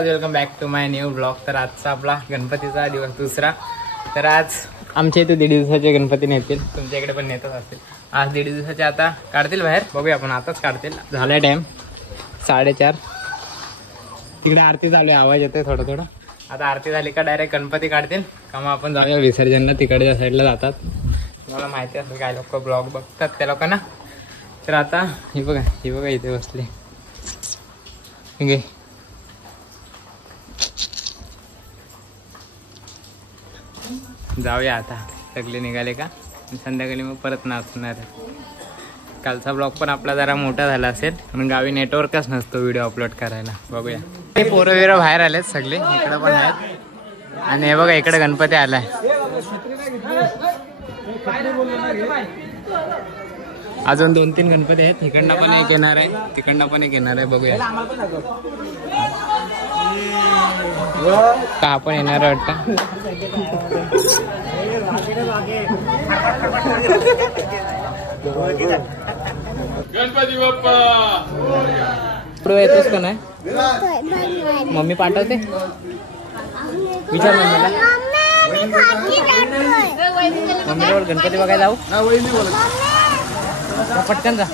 Guys, welcome back to my new blog. तर आजचा आपला गणपतीचा दिवस दुसरा। तर आज आमच्या इथे 1.5 दिवसाचे गणपती नेतील, तुमच्याकडे पण नेतच असतील। आज 1.5 दिवसाचे आता काढतील बाहेर, बघूया आपण आताच काढतील। झालाय टाइम 4:30। तिकडे आरती चालू आहे, आवाज येतोय थोडा थोडा। आता आरती झाली का डायरेक्ट गणपती काढतील का मग आपण जाऊया विसर्जनला, तिकडच्या साईडला जातात। तुम्हाला माहिती असेल काय लोक ब्लॉग बघतात त्या लोकांना। तर आता ही बघा इथे बसले, ठीक आहे। जाऊया आता, सगळे निघाले का संध्याकाळी मग परत नाचणार। कालचा ब्लॉग पण आपला जरा मोठा झाला असेल, पण गावी नेटवर्कच नसतो व्हिडिओ अपलोड करायला। बघूया, ते पोरं बिरं बाहेर आलेत सगळे, इकडे पण आहेत। आणि हे बघा इकडे गणपती आलाय। अजून 2-3 गणपती आहेत, इकडनं पण एक येणार आहे, तिकडनं पण एक येणार आहे। बघूया का आपण येणार आहे वाटतं। गणपती बाप्पा पुढे येतोस का नाही? मम्मी पाठवते, विचार मम्मीला। मम्मीला गणपती बघायला जाऊ, पटकन जा।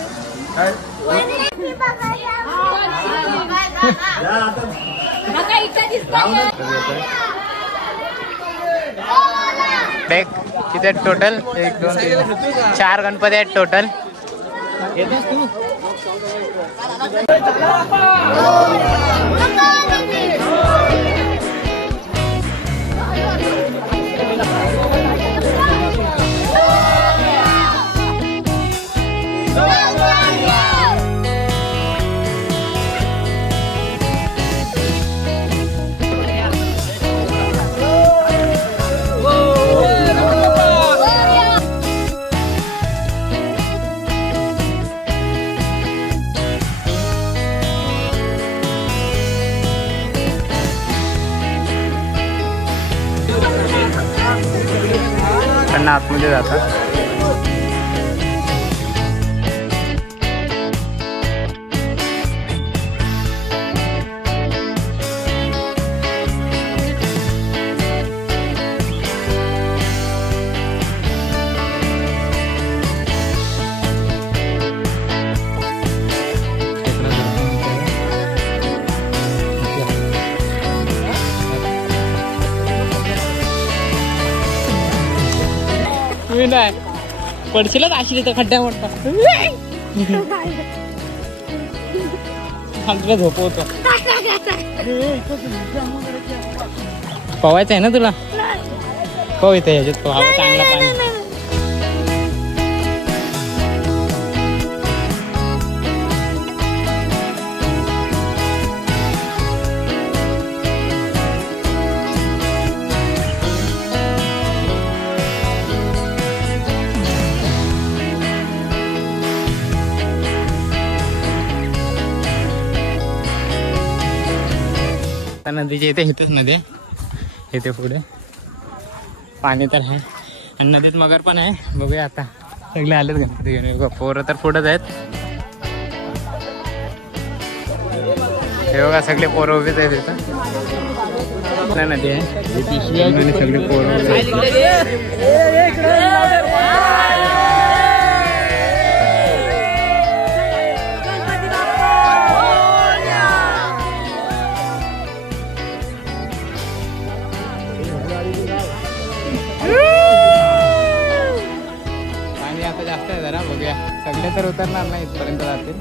किती टोटल? 1 2 3 4 गणपती आहेत टोटल। येतोस तू? आतमध्ये जातात। नाही पडशीलच अशी तर खड्ड्या मोठा तुला झोपवतो। पवायचं आहे ना तुला? पव इथे ह्याच्यात पवावं, चांगला पाणी। नदीच्या इथेच नदी आहे, इथे पुढे पाणी तर आहे आणि नदीत मगर पण आहे। बघूया आता, सगळे आलेत गणपती घेऊन। पोरं तर पुढेच आहेत, हे बघा सगळे पोरं उभेच आहेत इथं। नदी आहे, सगळे पोरं जास्त आहे जरा। बघूया, सगळे तर उतरणार नाही, इथपर्यंत जातील।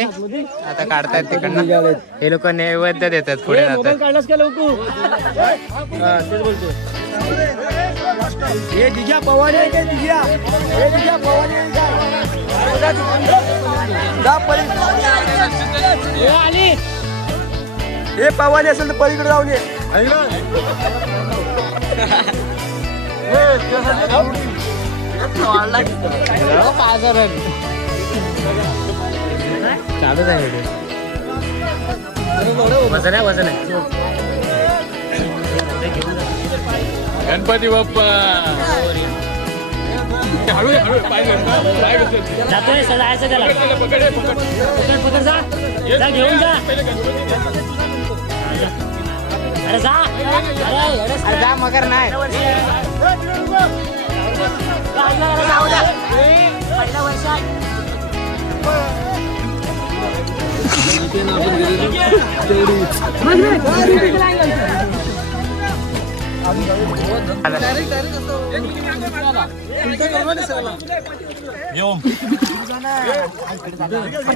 आतमध्ये आता काढतायत तिकडनं. हे लोक नैवेद्य देतात पुढे जातात. हे पवानी असेल तर पलीकडे जाऊन ये. चालूच आहे वजन आहे वजन आहे. गणपती बाप्पा हळू हळू पाय जातोय सजायचं त्याला. पकड पकड जा घेऊन जा. अरे जा अरे जा मगर नाही.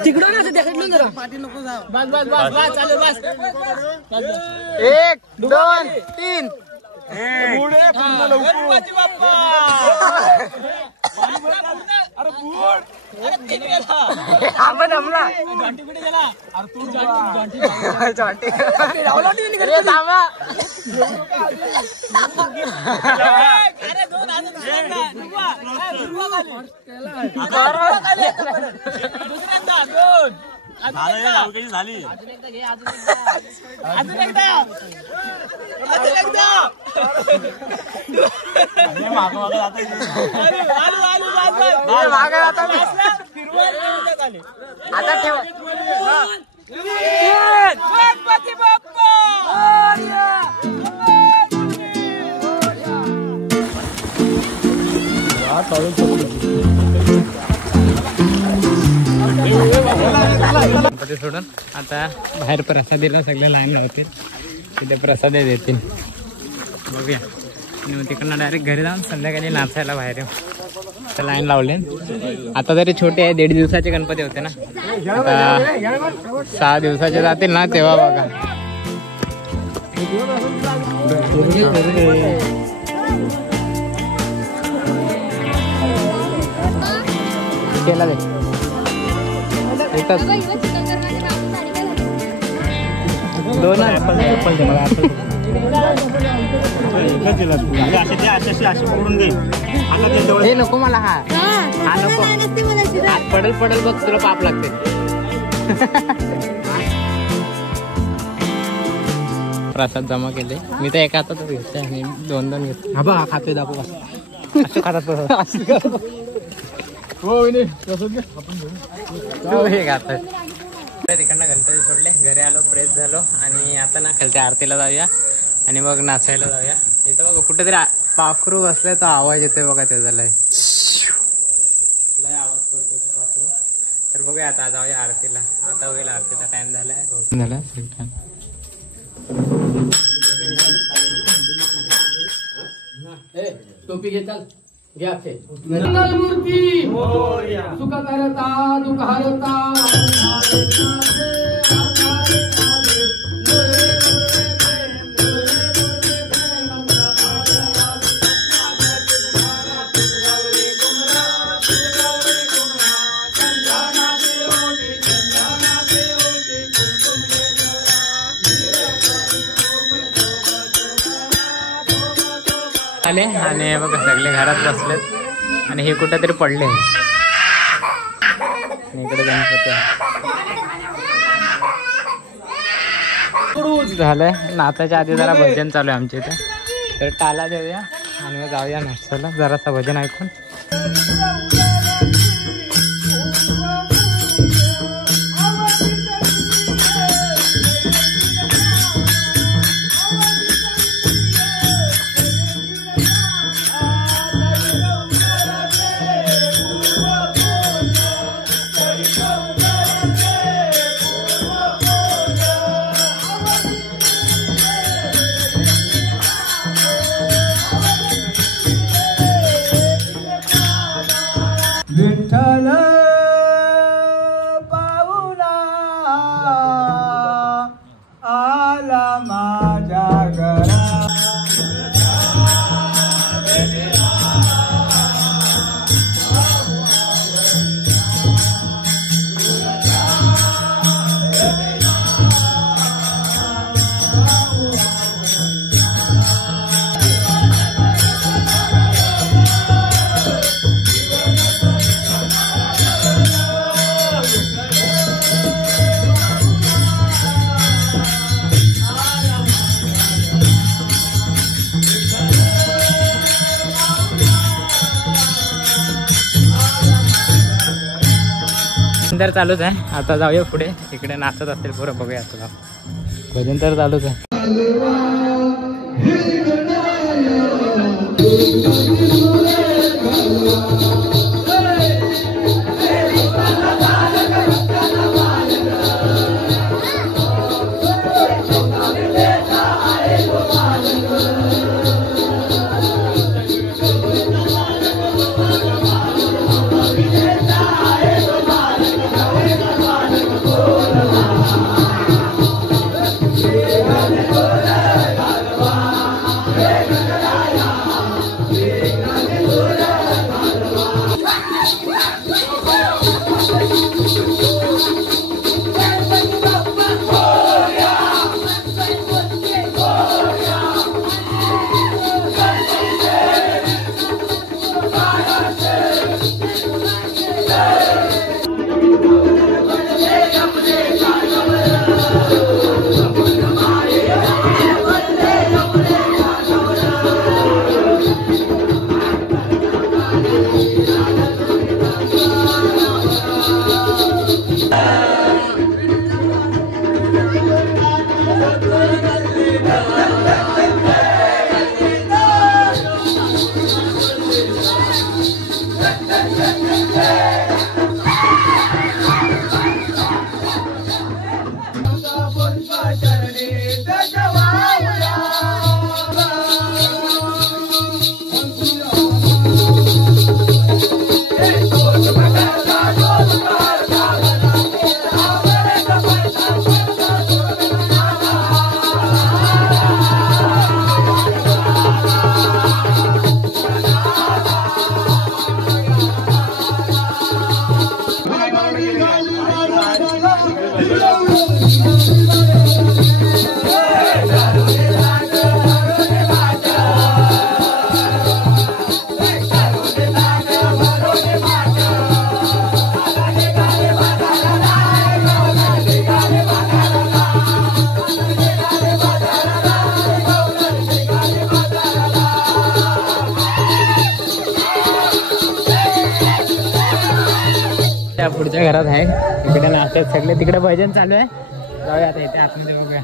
तिकडून असं देखील जरा. बस बस बस बस चालू बस. 1 2 3 झाली. आता ठेव. गणपती बाप्पा गणपती सोडून आता बाहेर प्रसादीला सगळे लाईन लावतील. तिथे प्रसाद देतील बघूया. आणि मग तिकडनं डायरेक्ट घरी जाऊन संध्याकाळी नाचायला बाहेर येऊ. तर लाईन लावले. आता तरी छोटे आहे 1.5 दिवसाचे गणपती होते ना. आता 6 दिवसाचे जातील ना तेव्हा बघा. केला दे एकच 2 हे नको मला. हा नको. हात पडल पडल बघ तुला पाप लागते. प्रसाद जमा केले मी तर एका हातातच घेतोय आणि 2 घेतो. हा बघ खातोय दाखव असं खातात. हे खातात. तिकडनं गणपती सोडले घरी आलो फ्रेश झालो आणि आता ना खालच्या आरतीला जाऊया आणि मग नाचायला जाऊया. इथं बघा कुठेतरी पाखरू बसलाय तर आवाज येतोय बघा त्याचा लय आवाज करतोय पाखरू. तर बघूया आता जाऊया आरतीला. आता होईल आरतीचा टाइम झालाय. टोपी घेताल घ्या. मंगलमूर्ती सुख करता दुःख हरता. आले आणि बघा सगळे घरात बसलेत आणि हे कुठेतरी पडले. इकडे गणपती झालंय. नाचाच्या आधी जरा भजन चालू आहे आमच्या इथे. तर टाला देऊया आणि मग जाऊया नाचायला. जरासा भजन ऐकून. तर चालूच आहे. आता जाऊया पुढे, इकडे नाचत असेल पोरं, बघूया तुला. भजन तर चालूच आहे. पुढच्या घरात आहे, इकडे नाचत सगळे, तिकडे भजन चालू आहे. जाऊया आता, इथे आतमध्ये बघूया.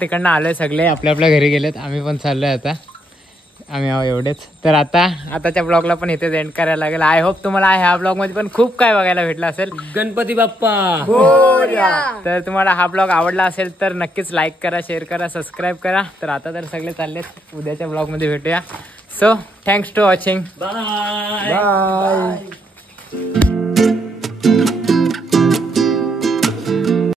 तिकडनं आलोय सगळे आपल्या आपल्या घरी गेलेत. आम्ही पण चाललोय आता. आम्ही आहो एवढेच. तर आताच्या ब्लॉगला पण इथेच एंड करायला लागेल. आय होप तुम्हाला ह्या ब्लॉग मध्ये पण खूप काय बघायला भेटलं असेल. गणपती बाप्पा. तर तुम्हाला हा ब्लॉग आवडला असेल तर नक्कीच लाईक करा, शेअर करा, सबस्क्राईब करा. तर आता तर सगळे चाललेत. उद्याच्या ब्लॉग मध्ये भेटूया. So thanks to watching. Bye. Bye.